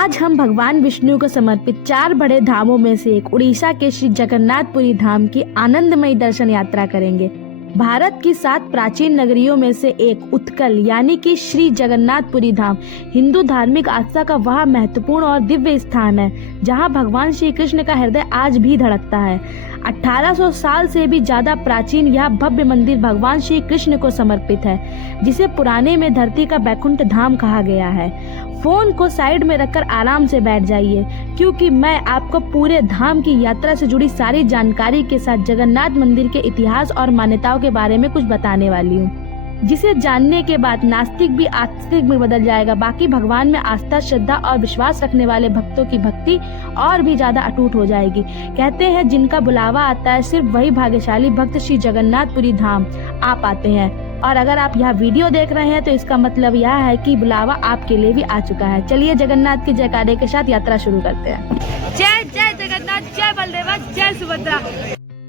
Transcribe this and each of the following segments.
आज हम भगवान विष्णु को समर्पित 4 बड़े धामों में से एक उड़ीसा के श्री जगन्नाथपुरी धाम की आनंदमयी दर्शन यात्रा करेंगे। भारत की 7 प्राचीन नगरियों में से एक उत्कल यानी कि श्री जगन्नाथपुरी धाम हिंदू धार्मिक आस्था का वह महत्वपूर्ण और दिव्य स्थान है जहां भगवान श्री कृष्ण का हृदय आज भी धड़कता है। 1800 साल से भी ज्यादा प्राचीन यह भव्य मंदिर भगवान श्री कृष्ण को समर्पित है, जिसे पुराने में धरती का बैकुंठ धाम कहा गया है। फोन को साइड में रखकर आराम से बैठ जाइए, क्योंकि मैं आपको पूरे धाम की यात्रा से जुड़ी सारी जानकारी के साथ जगन्नाथ मंदिर के इतिहास और मान्यताओं के बारे में कुछ बताने वाली हूँ, जिसे जानने के बाद नास्तिक भी आस्तिक में बदल जाएगा। बाकी भगवान में आस्था, श्रद्धा और विश्वास रखने वाले भक्तों की भक्ति और भी ज्यादा अटूट हो जाएगी। कहते हैं जिनका बुलावा आता है सिर्फ वही भाग्यशाली भक्त श्री जगन्नाथपुरी धाम आ पाते हैं। और अगर आप यह वीडियो देख रहे हैं तो इसका मतलब यह है कि बुलावा आपके लिए भी आ चुका है। चलिए जगन्नाथ के जयकारे के साथ यात्रा शुरू करते हैं। जय जय जगन्नाथ, जय बलदेवा, जय सुभद्रा।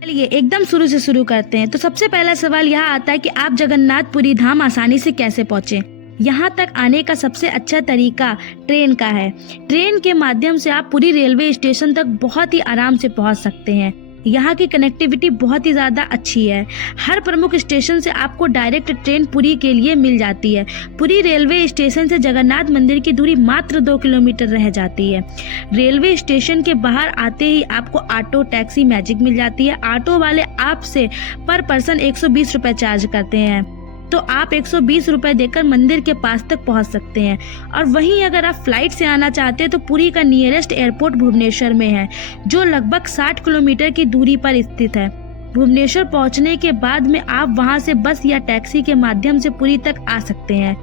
चलिए एकदम शुरू से शुरू करते हैं। तो सबसे पहला सवाल यह आता है कि आप जगन्नाथपुरी धाम आसानी से कैसे पहुँचे। यहाँ तक आने का सबसे अच्छा तरीका ट्रेन का है। ट्रेन के माध्यम से आप पुरी रेलवे स्टेशन तक बहुत ही आराम से पहुँच सकते हैं। यहाँ की कनेक्टिविटी बहुत ही ज़्यादा अच्छी है। हर प्रमुख स्टेशन से आपको डायरेक्ट ट्रेन पुरी के लिए मिल जाती है। पुरी रेलवे स्टेशन से जगन्नाथ मंदिर की दूरी मात्र 2 किलोमीटर रह जाती है। रेलवे स्टेशन के बाहर आते ही आपको ऑटो, टैक्सी, मैजिक मिल जाती है। ऑटो वाले आपसे पर पर्सन 120 रुपये चार्ज करते हैं, तो आप 120 रुपये देकर मंदिर के पास तक पहुंच सकते हैं। और वहीं अगर आप फ्लाइट से आना चाहते हैं तो पुरी का नियरेस्ट एयरपोर्ट भुवनेश्वर में है, जो लगभग 60 किलोमीटर की दूरी पर स्थित है। भुवनेश्वर पहुंचने के बाद में आप वहां से बस या टैक्सी के माध्यम से पुरी तक आ सकते हैं।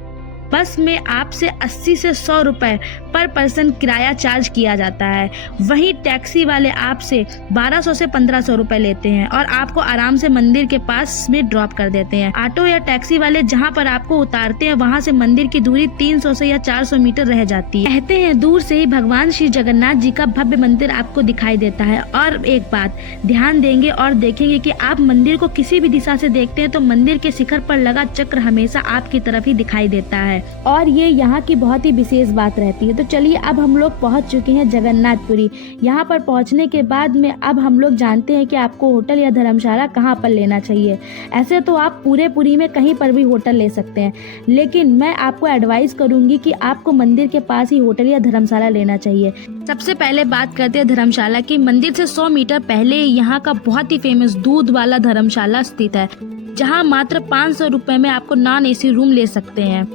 बस में आपसे 80 से 100 रुपये पर पर्सन किराया चार्ज किया जाता है। वहीं टैक्सी वाले आपसे 1200 से 1500 रुपये लेते हैं और आपको आराम से मंदिर के पास में ड्रॉप कर देते हैं। ऑटो या टैक्सी वाले जहां पर आपको उतारते हैं वहां से मंदिर की दूरी 300 से या 400 मीटर रह जाती है। कहते हैं दूर से ही भगवान श्री जगन्नाथ जी का भव्य मंदिर आपको दिखाई देता है। और एक बात ध्यान देंगे और देखेंगे कि आप मंदिर को किसी भी दिशा से देखते हैं तो मंदिर के शिखर पर लगा चक्र हमेशा आपकी तरफ ही दिखाई देता है, और ये यहाँ की बहुत ही विशेष बात रहती है। तो चलिए अब हम लोग पहुँच चुके हैं जगन्नाथपुरी। यहाँ पर पहुँचने के बाद में अब हम लोग जानते हैं कि आपको होटल या धर्मशाला कहाँ पर लेना चाहिए। ऐसे तो आप पूरे पुरी में कहीं पर भी होटल ले सकते हैं, लेकिन मैं आपको एडवाइस करूंगी कि आपको मंदिर के पास ही होटल या धर्मशाला लेना चाहिए। सबसे पहले बात करते हैं धर्मशाला की। मंदिर से 100 मीटर पहले यहाँ का बहुत ही फेमस दूध वाला धर्मशाला स्थित है, जहाँ मात्र 500 रुपये में आपको नॉन AC रूम ले सकते हैं।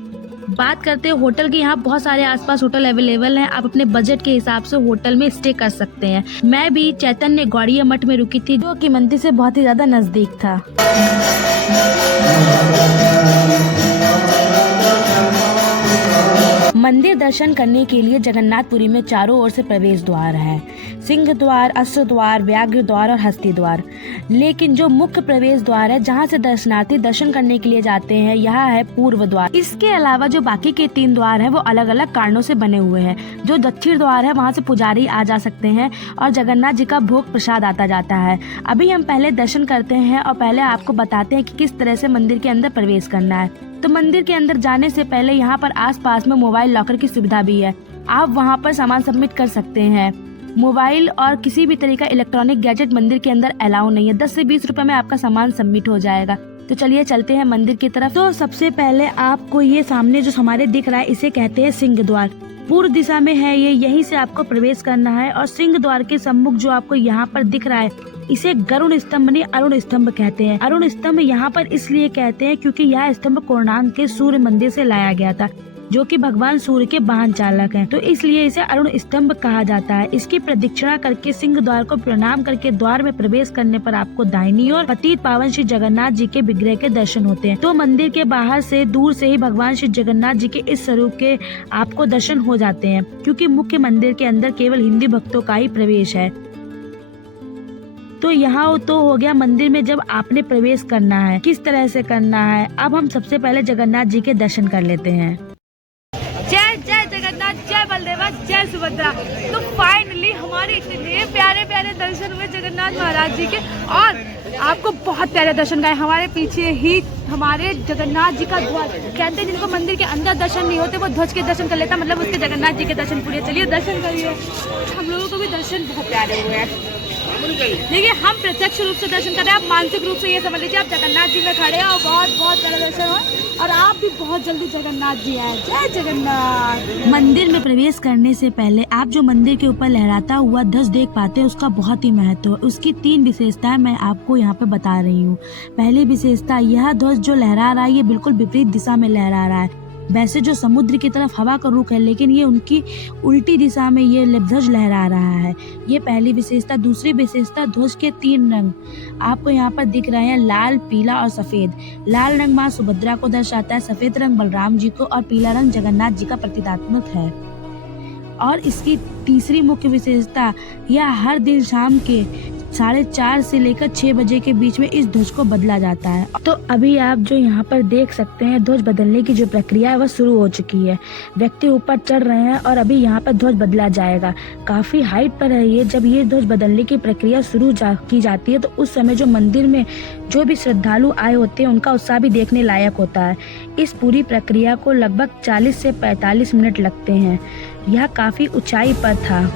बात करते हैं होटल की। यहाँ बहुत सारे आसपास होटल अवेलेबल हैं। आप अपने बजट के हिसाब से होटल में स्टे कर सकते हैं। मैं भी चैतन्य गौड़िया मठ में रुकी थी, जो कि मंदिर से बहुत ही ज्यादा नजदीक था। मंदिर दर्शन करने के लिए जगन्नाथपुरी में चारों ओर से प्रवेश द्वार है। सिंह द्वार, अश्व द्वार, व्याघ्र द्वार और हस्ती द्वार। लेकिन जो मुख्य प्रवेश द्वार है जहां से दर्शनार्थी दर्शन करने के लिए जाते हैं, यह है पूर्व द्वार। इसके अलावा जो बाकी के 3 द्वार हैं वो अलग अलग कारणों से बने हुए हैं। जो दक्षिण द्वार है वहां से पुजारी आ जा सकते हैं और जगन्नाथ जी का भोग प्रसाद आता जाता है। अभी हम पहले दर्शन करते हैं और पहले आपको बताते हैं कि किस तरह से मंदिर के अंदर प्रवेश करना है। तो मंदिर के अंदर जाने से पहले यहाँ पर आसपास में मोबाइल लॉकर की सुविधा भी है। आप वहाँ पर सामान सबमिट कर सकते हैं। मोबाइल और किसी भी तरह का इलेक्ट्रॉनिक गैजेट मंदिर के अंदर अलाउ नहीं है। 10 से 20 रुपए में आपका सामान सबमिट हो जाएगा। तो चलिए चलते हैं मंदिर की तरफ। तो सबसे पहले आपको ये सामने जो हमारे दिख रहा है इसे कहते हैं सिंह द्वार। पूर्व दिशा में है ये, यहीं से आपको प्रवेश करना है। और सिंह द्वार के सम्मुख जो आपको यहाँ पर दिख रहा है इसे गरुड़ स्तंभ नहीं अरुण स्तंभ कहते हैं। अरुण स्तंभ यहाँ पर इसलिए कहते हैं क्योंकि यह स्तंभ कोणार्क के सूर्य मंदिर से लाया गया था, जो कि भगवान सूर्य के वाहन चालक हैं, तो इसलिए इसे अरुण स्तंभ कहा जाता है। इसकी प्रदक्षिणा करके सिंह द्वार को प्रणाम करके द्वार में प्रवेश करने पर आपको दाहिनी ओर पतित पावन श्री जगन्नाथ जी के विग्रह के दर्शन होते हैं। तो मंदिर के बाहर से दूर से ही भगवान श्री जगन्नाथ जी के इस स्वरूप के आपको दर्शन हो जाते हैं, क्योंकि मुख्य मंदिर के अंदर केवल हिंदी भक्तों का ही प्रवेश है। तो यहाँ तो हो गया मंदिर में जब आपने प्रवेश करना है, किस तरह से करना है। अब हम सबसे पहले जगन्नाथ जी के दर्शन कर लेते हैं। जय जय जगन्नाथ, जय बलदेवा, जय सुभद्रा। तो फाइनली हमारे इतने प्यारे प्यारे दर्शन हुए जगन्नाथ महाराज जी के। और आपको बहुत प्यारे दर्शन कराए। हमारे पीछे ही हमारे जगन्नाथ जी का ध्वज, कहते हैं जिनको मंदिर के अंदर दर्शन नहीं होते वो ध्वज के दर्शन कर लेता, मतलब उसके जगन्नाथ जी के दर्शन पूरे। चलिए दर्शन करिए। हम लोगों को भी दर्शन बहुत प्यारे हुए हैं। देखिए हम प्रत्यक्ष रूप से दर्शन कर रहे हैं, आप मानसिक रूप से ये समझ लीजिए आप जगन्नाथ जी में खड़े हैं और बहुत बहुत बड़ा दर्शन हो, और आप भी बहुत जल्दी जगन्नाथ जी आए। जय जगन्नाथ। मंदिर में प्रवेश करने से पहले आप जो मंदिर के ऊपर लहराता हुआ ध्वज देख पाते हैं उसका बहुत ही महत्व है। उसकी 3 विशेषताएं मैं आपको यहाँ पे बता रही हूँ। पहली विशेषता, यह ध्वज जो लहरा रहा है ये बिल्कुल विपरीत दिशा में लहरा रहा है। वैसे जो समुद्र की तरफ हवा का रुख है, लेकिन ये उनकी उल्टी दिशा में ये ध्वज लहरा रहा है। ये पहली विशेषता। दूसरी विशेषता, ध्वज के 3 रंग आपको यहाँ पर दिख रहे हैं, लाल, पीला और सफेद। लाल रंग माँ सुभद्रा को दर्शाता है, सफेद रंग बलराम जी को और पीला रंग जगन्नाथ जी का प्रतीकात्मक है। और इसकी तीसरी मुख्य विशेषता, यह हर दिन शाम के 4:30 से लेकर 6 बजे के बीच में इस ध्वज को बदला जाता है। तो अभी आप जो यहाँ पर देख सकते हैं, ध्वज बदलने की जो प्रक्रिया है वह शुरू हो चुकी है। व्यक्ति ऊपर चढ़ रहे हैं और अभी यहाँ पर ध्वज बदला जाएगा। काफी हाइट पर है ये। जब ये ध्वज बदलने की प्रक्रिया शुरू की जाती है तो उस समय जो मंदिर में जो भी श्रद्धालु आए होते हैं उनका उत्साह भी देखने लायक होता है। इस पूरी प्रक्रिया को लगभग 40 से 45 मिनट लगते हैं। यह काफी ऊंचाई पर था।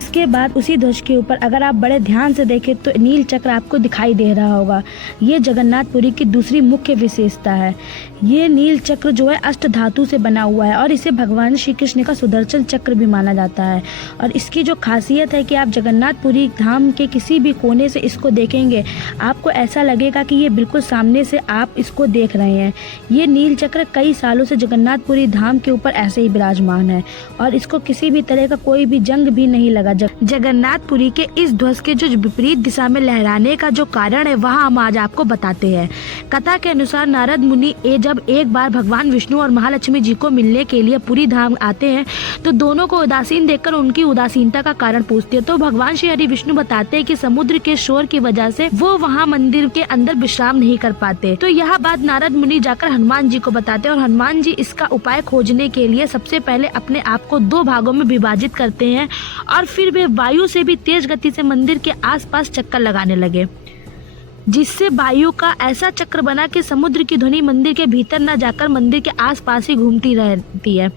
इसके बाद उसी ध्वज के ऊपर अगर आप बड़े ध्यान से देखें तो नील चक्र आपको दिखाई दे रहा होगा। ये जगन्नाथपुरी की दूसरी मुख्य विशेषता है। ये नील चक्र जो है अष्ट धातु से बना हुआ है और इसे भगवान श्री कृष्ण का सुदर्शन चक्र भी माना जाता है। और इसकी जो खासियत है कि आप जगन्नाथपुरी धाम के किसी भी कोने से इसको देखेंगे, आपको ऐसा लगेगा कि ये बिल्कुल सामने से आप इसको देख रहे हैं। ये नील चक्र कई सालों से जगन्नाथपुरी धाम के ऊपर ऐसे ही विराजमान है और इसको किसी भी तरह का कोई भी जंग भी नहीं लगा। जगन्नाथपुरी के इस ध्वज के जो विपरीत दिशा में लहराने का जो कारण है वह हम आज आपको बताते हैं। कथा के अनुसार नारद मुनि जब एक बार भगवान विष्णु और महालक्ष्मी जी को मिलने के लिए पुरी धाम आते हैं तो दोनों को उदासीन देखकर उनकी उदासीनता का कारण पूछते हैं। तो भगवान श्री हरि विष्णु बताते हैं कि समुद्र के शोर की वजह से वो वहाँ मंदिर के अंदर विश्राम नहीं कर पाते। तो यह बात नारद मुनि जाकर हनुमान जी को बताते हैं और हनुमान जी इसका उपाय खोजने के लिए सबसे पहले अपने आप को 2 भागों में विभाजित करते हैं और फिर वे वायु से भी तेज गति से मंदिर के आसपास चक्कर लगाने लगे, जिससे वायु का ऐसा चक्र बना कि समुद्र की ध्वनि मंदिर के भीतर न जाकर मंदिर के आसपास ही घूमती रहती है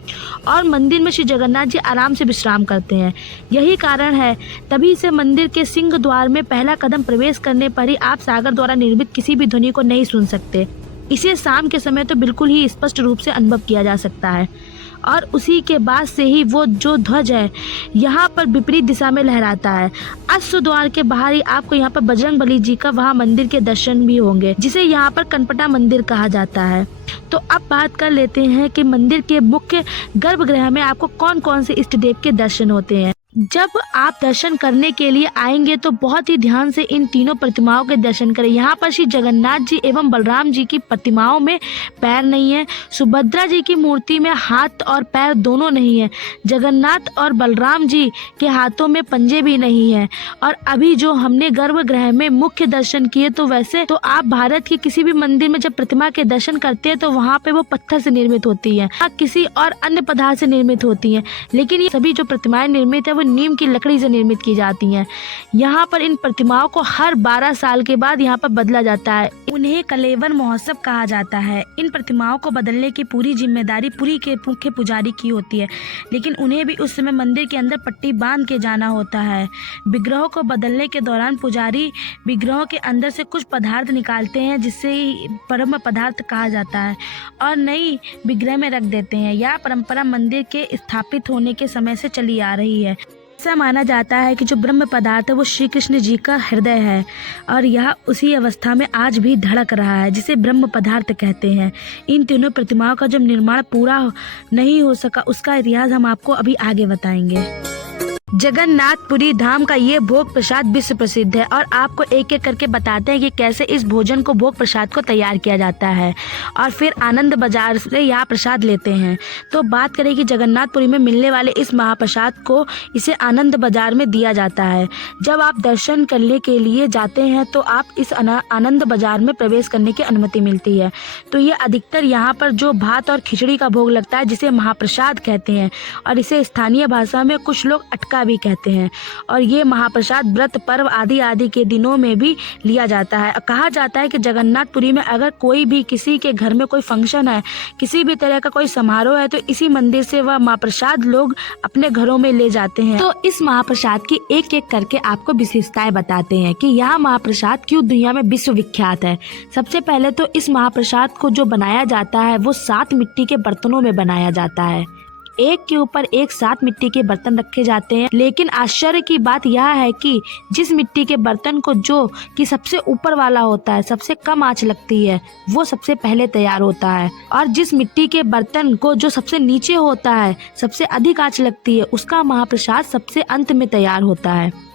और मंदिर में श्री जगन्नाथ जी आराम से विश्राम करते हैं। यही कारण है तभी से मंदिर के सिंह द्वार में पहला कदम प्रवेश करने पर ही आप सागर द्वारा निर्मित किसी भी ध्वनि को नहीं सुन सकते। इसे शाम के समय तो बिल्कुल ही स्पष्ट रूप से अनुभव किया जा सकता है। और उसी के बाद से ही वो जो ध्वज है यहाँ पर विपरीत दिशा में लहराता है। अश्व द्वार के बाहर ही आपको यहाँ पर बजरंगबली जी का वहाँ मंदिर के दर्शन भी होंगे, जिसे यहाँ पर कनपटा मंदिर कहा जाता है। तो अब बात कर लेते हैं कि मंदिर के मुख्य गर्भगृह में आपको कौन कौन से इष्ट देव के दर्शन होते हैं। जब आप दर्शन करने के लिए आएंगे तो बहुत ही ध्यान से इन तीनों प्रतिमाओं के दर्शन करें। यहाँ पर श्री जगन्नाथ जी एवं बलराम जी की प्रतिमाओं में पैर नहीं है। सुभद्रा जी की मूर्ति में हाथ और पैर दोनों नहीं है। जगन्नाथ और बलराम जी के हाथों में पंजे भी नहीं है। और अभी जो हमने गर्भगृह में मुख्य दर्शन किए, तो वैसे तो आप भारत के किसी भी मंदिर में जब प्रतिमा के दर्शन करते हैं तो वहाँ पे वो पत्थर से निर्मित होती है, किसी और अन्य पदार्थ से निर्मित होती है, लेकिन ये सभी जो प्रतिमाएं निर्मित है नीम की लकड़ी से निर्मित की जाती हैं। यहाँ पर इन प्रतिमाओं को हर 12 साल के बाद यहाँ पर बदला जाता है। उन्हें कलेवर महोत्सव कहा जाता है। इन प्रतिमाओं को बदलने की पूरी जिम्मेदारी पुरी के मुख्य पुजारी की होती है, लेकिन उन्हें भी उस समय मंदिर के अंदर पट्टी बांध के जाना होता है। विग्रहों को बदलने के दौरान पुजारी विग्रहों के अंदर से कुछ पदार्थ निकालते हैं, जिससे परम पदार्थ कहा जाता है, और नई विग्रह में रख देते हैं। यह परंपरा मंदिर के स्थापित होने के समय से चली आ रही है। ऐसा माना जाता है कि जो ब्रह्म पदार्थ है वो श्री कृष्ण जी का हृदय है और यह उसी अवस्था में आज भी धड़क रहा है, जिसे ब्रह्म पदार्थ कहते हैं। इन तीनों प्रतिमाओं का जब निर्माण पूरा नहीं हो सका, उसका इतिहास हम आपको अभी आगे बताएंगे। जगन्नाथपुरी धाम का ये भोग प्रसाद विश्व प्रसिद्ध है और आपको एक एक करके बताते हैं कि कैसे इस भोजन को भोग प्रसाद को तैयार किया जाता है और फिर आनंद बाजार से यहाँ प्रसाद लेते हैं। तो बात करें कि जगन्नाथपुरी में मिलने वाले इस महाप्रसाद को इसे आनंद बाजार में दिया जाता है। जब आप दर्शन करने के लिए जाते हैं तो आप इस आनंद बाजार में प्रवेश करने की अनुमति मिलती है। तो ये अधिकतर यहाँ पर जो भात और खिचड़ी का भोग लगता है जिसे महाप्रसाद कहते हैं और इसे स्थानीय भाषा में कुछ लोग अटका भी कहते हैं। और ये महाप्रसाद व्रत पर्व आदि के दिनों में भी लिया जाता है। कहा जाता है कि जगन्नाथपुरी में अगर कोई भी किसी के घर में कोई फंक्शन है, किसी भी तरह का कोई समारोह है, तो इसी मंदिर से वह महाप्रसाद लोग अपने घरों में ले जाते हैं। तो इस महाप्रसाद की एक एक करके आपको विशेषताएं बताते हैं कि यह महाप्रसाद क्यों दुनिया में विश्व विख्यात है। सबसे पहले तो इस महाप्रसाद को जो बनाया जाता है वो 7 मिट्टी के बर्तनों में बनाया जाता है। एक के ऊपर एक 7 मिट्टी के बर्तन रखे जाते हैं। लेकिन आश्चर्य की बात यह है कि जिस मिट्टी के बर्तन को जो कि सबसे ऊपर वाला होता है, सबसे कम आंच लगती है, वो सबसे पहले तैयार होता है और जिस मिट्टी के बर्तन को जो सबसे नीचे होता है, सबसे अधिक आंच लगती है, उसका महाप्रसाद सबसे अंत में तैयार होता है।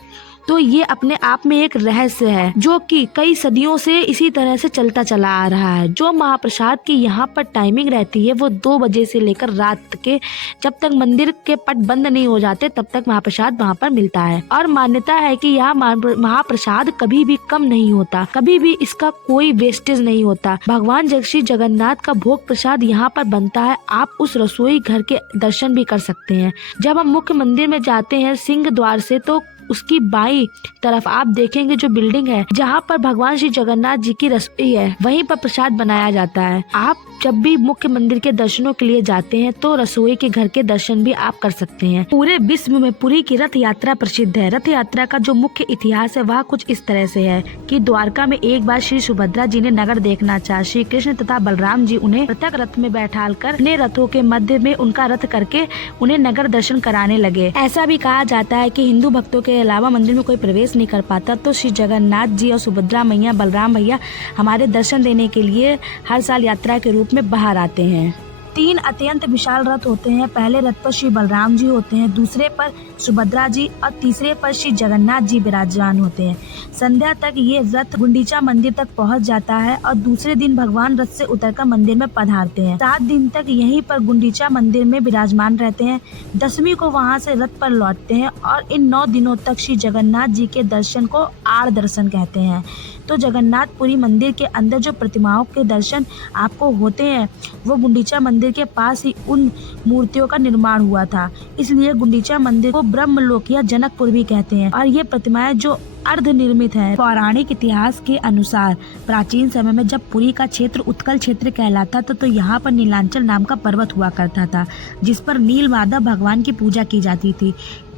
तो ये अपने आप में एक रहस्य है जो कि कई सदियों से इसी तरह से चलता चला आ रहा है। जो महाप्रसाद की यहाँ पर टाइमिंग रहती है वो 2 बजे से लेकर रात के जब तक मंदिर के पट बंद नहीं हो जाते तब तक महाप्रसाद वहाँ पर मिलता है। और मान्यता है कि यह महाप्रसाद कभी भी कम नहीं होता, कभी भी इसका कोई वेस्टेज नहीं होता। भगवान श्री जगन्नाथ का भोग प्रसाद यहाँ पर बनता है। आप उस रसोई घर के दर्शन भी कर सकते हैं। जब हम मुख्य मंदिर में जाते हैं सिंह द्वार से, तो उसकी बाई तरफ आप देखेंगे जो बिल्डिंग है जहाँ पर भगवान श्री जगन्नाथ जी की रसोई है, वहीं पर प्रसाद बनाया जाता है। आप जब भी मुख्य मंदिर के दर्शनों के लिए जाते हैं तो रसोई के घर के दर्शन भी आप कर सकते हैं। पूरे विश्व में पुरी की रथ यात्रा प्रसिद्ध है। रथ यात्रा का जो मुख्य इतिहास है वह कुछ इस तरह से है कि द्वारका में एक बार श्री सुभद्रा जी ने नगर देखना चाहा। श्री कृष्ण तथा बलराम जी उन्हें पृथक रथ में बैठाकर अपने रथों के मध्य में उनका रथ करके उन्हें नगर दर्शन कराने लगे। ऐसा भी कहा जाता है कि हिंदू भक्तों के अलावा मंदिर में कोई प्रवेश नहीं कर पाता, तो श्री जगन्नाथ जी और सुभद्रा मैया, बलराम भैया हमारे दर्शन देने के लिए हर साल यात्रा के रूप में बाहर आते हैं। 3 अत्यंत विशाल रथ होते हैं। पहले रथ पर श्री बलराम जी होते हैं, दूसरे पर सुभद्रा जी और तीसरे पर श्री जगन्नाथ जी विराजमान होते हैं। संध्या तक ये रथ गुंडीचा मंदिर तक पहुंच जाता है और दूसरे दिन भगवान रथ से उतरकर मंदिर में पधारते हैं। 7 दिन तक यहीं पर गुंडीचा मंदिर में विराजमान रहते हैं। 10वीं को वहां से रथ पर लौटते हैं और इन 9 दिनों तक श्री जगन्नाथ जी के दर्शन को आड़ दर्शन कहते हैं। तो जगन्नाथपुरी मंदिर के अंदर जो प्रतिमाओं के दर्शन आपको होते हैं वो गुंडीचा मंदिर के पास ही उन मूर्तियों का निर्माण हुआ था, इसलिए गुंडीचा मंदिर को ब्रह्मलोक या जनकपुर भी कहते हैं। और ये प्रतिमाएं जो अर्ध निर्मित है। पौराणिक इतिहास के अनुसार प्राचीन समय में जब पुरी का क्षेत्र उत्कल क्षेत्र कहलाता था तो यहाँ पर नीलांचल नाम का पर्वत हुआ करता था जिस पर नील माधव भगवान की पूजा की जाती थी।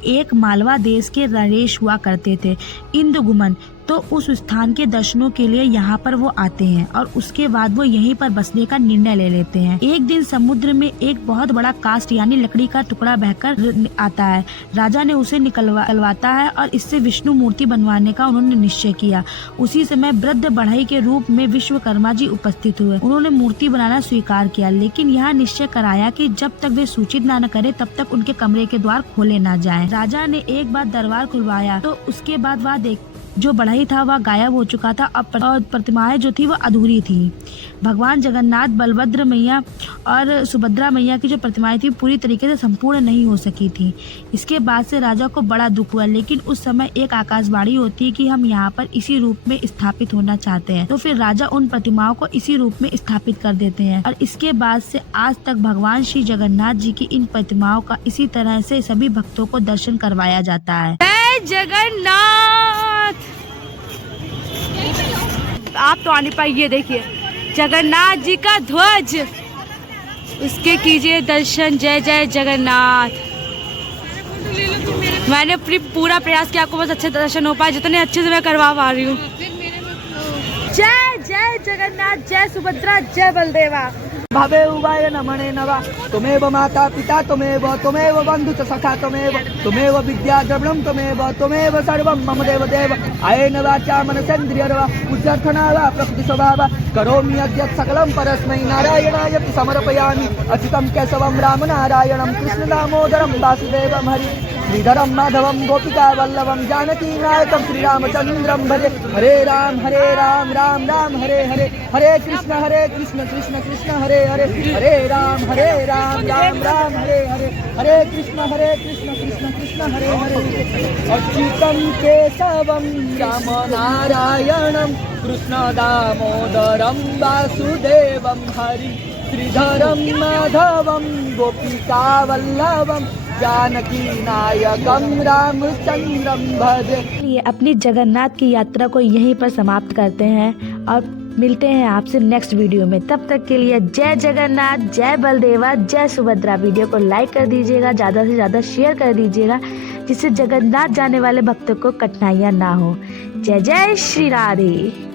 एक मालवा देश के नरेश हुआ करते थे इंद्रगुमन, तो उस स्थान के दर्शनों के लिए यहाँ पर वो आते हैं और उसके बाद वो यहीं पर बसने का निर्णय ले लेते हैं। एक दिन समुद्र में एक बहुत बड़ा कास्ट यानी लकड़ी का टुकड़ा बहकर आता है। राजा ने उसे निकलवाता है और इससे विष्णु मूर्ति बनवाने का उन्होंने निश्चय किया। उसी समय वृद्ध बढ़ई के रूप में विश्वकर्मा जी उपस्थित हुए। उन्होंने मूर्ति बनाना स्वीकार किया, लेकिन यह निश्चय कराया कि जब तक वे सूचित न करे तब तक उनके कमरे के द्वार खोले न जाएं। राजा ने एक बार दरबार खुलवाया तो उसके बाद वह जो बढ़ई था वह गायब हो चुका था और प्रतिमाएं जो थी वह अधूरी थी। भगवान जगन्नाथ, बलभद्र मैया और सुभद्रा मैया की जो प्रतिमाएं थी पूरी तरीके से संपूर्ण नहीं हो सकी थी। इसके बाद से राजा को बड़ा दुख हुआ, लेकिन उस समय एक आकाशवाणी होती है कि हम यहाँ पर इसी रूप में स्थापित होना चाहते हैं। तो फिर राजा उन प्रतिमाओं को इसी रूप में स्थापित कर देते हैं और इसके बाद से आज तक भगवान श्री जगन्नाथ जी की इन प्रतिमाओं का इसी तरह से सभी भक्तों को दर्शन करवाया जाता है। जय जगन्नाथ। आप तो आने पाए, ये देखिए जगन्नाथ जी का ध्वज, उसके कीजिए दर्शन। जय जय जगन्नाथ। मैंने पूरा प्रयास किया आपको बस अच्छे दर्शन हो पाए, जितने अच्छे से मैं करवा पा रही हूँ। जय जय जगन्नाथ, जय सुभद्रा, जय बलदेवा। भवे उवाय नमने नवा तुमेव माता पिता तुमेव बंधु च सखा तुमेव विद्या द्रविणं तुमेव सर्वं मम देव देव आयेन वाचा मनसेन्द्रियर्वा बुद्ध्यर्थना वा प्रकृति स्वभाव करोमि यद्यत् सकलं परस्मै नारायणाय समर्पयामि अच्युतं केशवं राम नारायणं कृष्ण दामोदरं वासुदेवं हरि श्रीधरं माधवं गोपिका वल्लभं जानकी नायकं श्रीरामचन्द्रं भजे। हरे राम राम राम हरे हरे, हरे कृष्ण कृष्ण कृष्ण हरे हरे, हरे राम राम राम हरे हरे, हरे कृष्ण कृष्ण कृष्ण हरे हरे। अच्युतं केशवं राम नारायणं कृष्ण दामोदरं वासुदेवं हरि, श्रीधरं माधवं गोपिका वल्लभं जानकी नायकं रामचंद्रम भजे। ये अपनी जगन्नाथ की यात्रा को यहीं पर समाप्त करते हैं और मिलते हैं आपसे नेक्स्ट वीडियो में। तब तक के लिए जय जगन्नाथ, जय बलदेवा, जय सुभद्रा। वीडियो को लाइक कर दीजिएगा, ज़्यादा से ज़्यादा शेयर कर दीजिएगा, जिससे जगन्नाथ जाने वाले भक्तों को कठिनाइयाँ ना हो। जय जय श्री राधे।